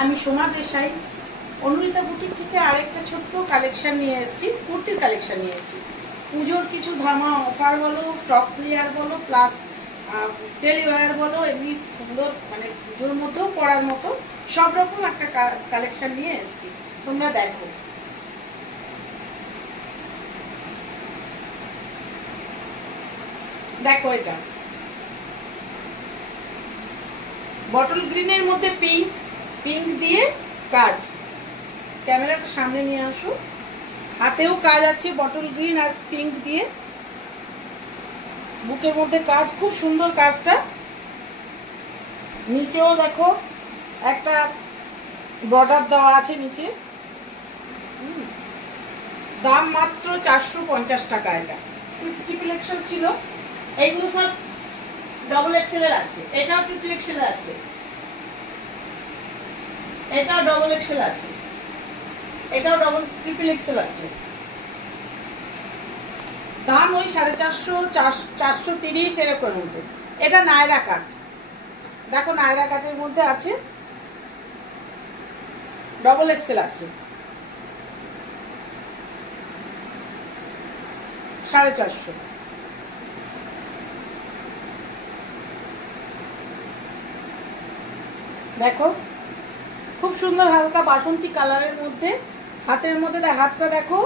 আমি সোমা দেশাই অনুরিতা বুটিক থেকে আরেকটা ছোট্ট কালেকশন নিয়ে এসেছি, কুর্তির কালেকশন নিয়ে এসেছি। পুজোর কিছু ধামা অফার বলো, স্টক ক্লিয়ার বলো, প্লাস ডেলিওয়ার বলো, এমনি সুন্দর মানে পুজোর মধ্যেও পরার মতো সব রকম একটা কালেকশন নিয়ে এসেছি। তোমরা দেখো, দেখো এটা বটল গ্রিনের মধ্যে পিঙ্ক পিঙ্ক দিয়ে কাজ। ক্যামেরাটা সামনে নিয়ে আসো। হাতেও কাজ আছে বটল গ্রিন আর পিঙ্ক দিয়ে, বুকের মধ্যে কাজ, খুব সুন্দর কাজটা। নিচেও দেখো একটা বর্ডার দেওয়া আছে নিচে। দাম মাত্র 450 টাকা। এটা ট্রিপল এক্সেল ছিল, এইগুলো সব ডবল এক্সেল এর আছে। এটাও ট্রিপল এক্সেল আছে, এটাও ডবল এক্সেল আছে, এটাও ডবল ট্রিপল এক্সেল আছে। দাম ওই 450, 430 এরকম মধ্যে। এটা নায়রা কাট, দেখো নায়রা কাটের মধ্যে আছে, ডবল এক্সেল আছে, 450। দেখো খুব সুন্দর হালকা বাসন্তী কালারের মধ্যে। হাতের মধ্যে হাতটা দেখো,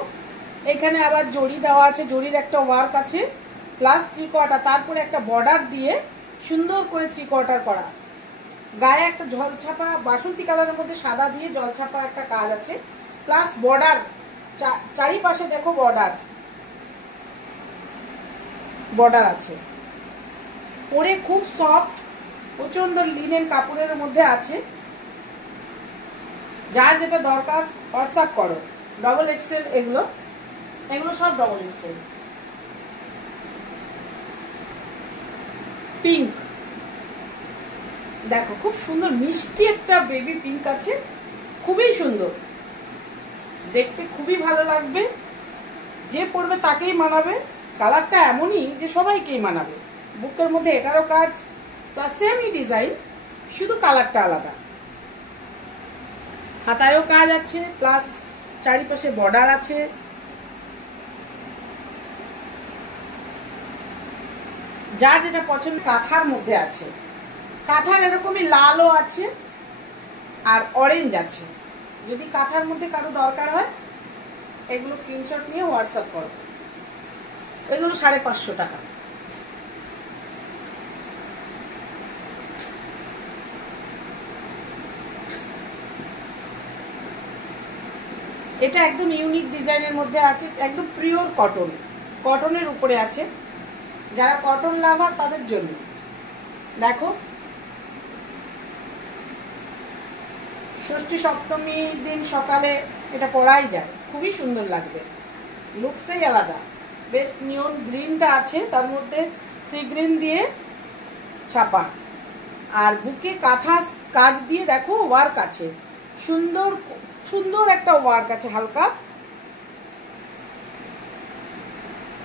এখানে আবার জড়ি দেওয়া আছে, জড়ির একটা ওয়ার্ক আছে, প্লাস থ্রি কোয়ার্টার, তারপরে একটা বর্ডার দিয়ে সুন্দর করে থ্রি কোয়ার্টার করা। গায়ে একটা জলছাপা বাসন্তী কালারের মধ্যে সাদা দিয়ে জলছাপা একটা কাজ আছে, প্লাস বর্ডার চারিপাশে দেখো বর্ডার বর্ডার আছে। পরে খুব সফট প্রচন্ড লিনেন কাপড়ের মধ্যে আছে। যার যেটা দরকার হোয়াটসঅ্যাপ করো। ডবল এক্সেল, এগুলো এগুলো সব ডবল এক্সেল। পিঙ্ক দেখো, খুব সুন্দর মিষ্টি একটা বেবি পিঙ্ক আছে, খুবই সুন্দর দেখতে, খুবই ভালো লাগবে। যে পরবে তাকেই মানাবে। কালারটা এমনই যে সবাইকেই মানাবে। বুকের মধ্যে এটারও কাজ, প্লাস সেমই ডিজাইন, শুধু কালারটা আলাদা। হাতায়ও কাজ আছে, প্লাস চারিপাশে বর্ডার আছে। যার যেটা পছন্দ। কাঁথার মধ্যে আছে, কাঁথার এরকমই লালও আছে আর অরেঞ্জ আছে। যদি কাঁথার মধ্যে কারো দরকার হয়, এগুলো স্ক্রিনশট নিয়ে হোয়াটসঅ্যাপ করো। এগুলো 550 টাকা। এটা একদম ইউনিক ডিজাইনের মধ্যে আছে, একদম পিওর কটন, কটনের উপরে আছে। যারা কটন লাভার তাদের জন্য। দেখো ষষ্ঠী সপ্তমীর দিন সকালে এটা পরাই যায়, খুবই সুন্দর লাগবে, লুকসটাই আলাদা। বেশ নিয়ন গ্রিনটা আছে, তার মধ্যে সি গ্রিন দিয়ে ছাপা, আর বুকে কাঁথা কাজ দিয়ে দেখো ওয়ার্ক আছে, সুন্দর সুন্দর একটা ওয়ার্ক আছে, হালকা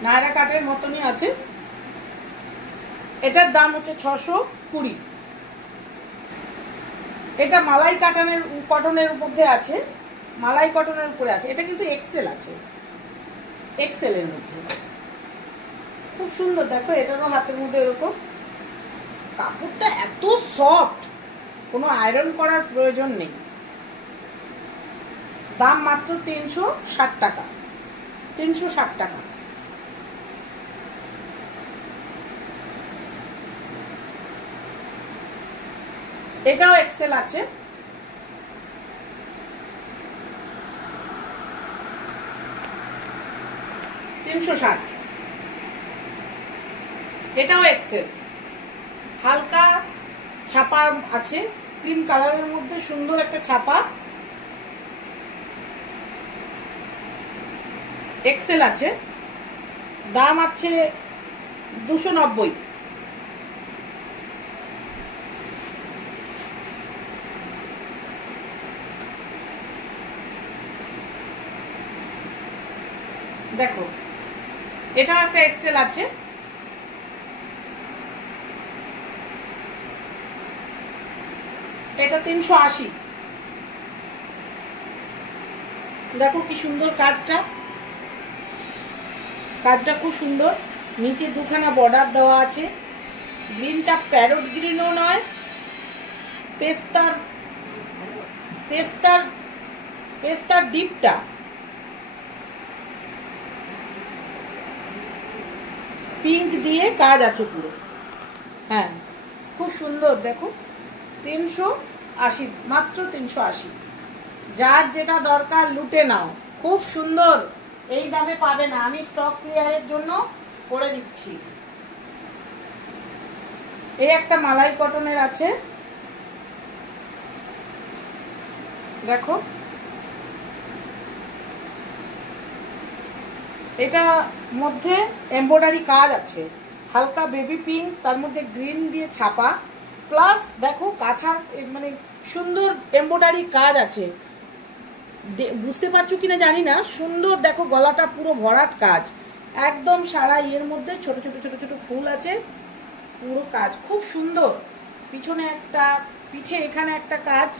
নায়রা কাটের মতনই আছে। এটার দাম হচ্ছে 620। এটা মালাই কটনের মধ্যে আছে, মালাই কটনের উপরে আছে। এটা কিন্তু এক্সেল আছে, এক্সেল এর মধ্যে খুব সুন্দর। দেখো এটারও হাতের মধ্যে এরকম, কাপড়টা এত সফট, কোনো আয়রন করার প্রয়োজন নেই। দাম মাত্র 360 টাকা, 360 টাকা। এটাও এক্সেল আছে, $360। এটাও এক্সেল, হালকা ছাপা আছে, ক্রিম কালারের মধ্যে সুন্দর একটা ছাপা, এক্সেল আছে। দাম আছে 290। দেখো এটাও একটা এক্সেল আছে, এটা 380। দেখো কি সুন্দর কাজটা, কাজটা খুব সুন্দর। নিচে দুখানা বর্ডার দেওয়া আছে। গ্রিনটা প্যারট গ্রিনও নয়, পেস্তার পেস্তার পেস্তার ডিপটা পিঙ্ক দিয়ে কাজ আছে পুরো। হ্যাঁ খুব সুন্দর। দেখো 380, মাত্র 380। যার যেটা দরকার লুটে নাও, খুব সুন্দর। এই দামে পাবে না, আমি স্টক ক্লিয়ারের জন্য করে দিচ্ছি। এই একটা মালাই কটনের আছে, দেখো এটা মধ্যে এমব্রয়ডারি কাজ আছে, হালকা বেবি পিঙ্ক, তার মধ্যে গ্রিন দিয়ে ছাপা, প্লাস দেখো কাঁথার মানে সুন্দর এমব্রয়ডারি কাজ আছে। বুঝতে পারছো কিনা জানি না, সুন্দর। দেখো গলাটা পুরো ভরাট কাজ, একদম সারা ইয়ের মধ্যে ছোট ছোট ছোট ছোট ফুল আছে, পুরো কাজ খুব সুন্দর। পিছনে একটা, পিঠে এখানে একটা কাজ,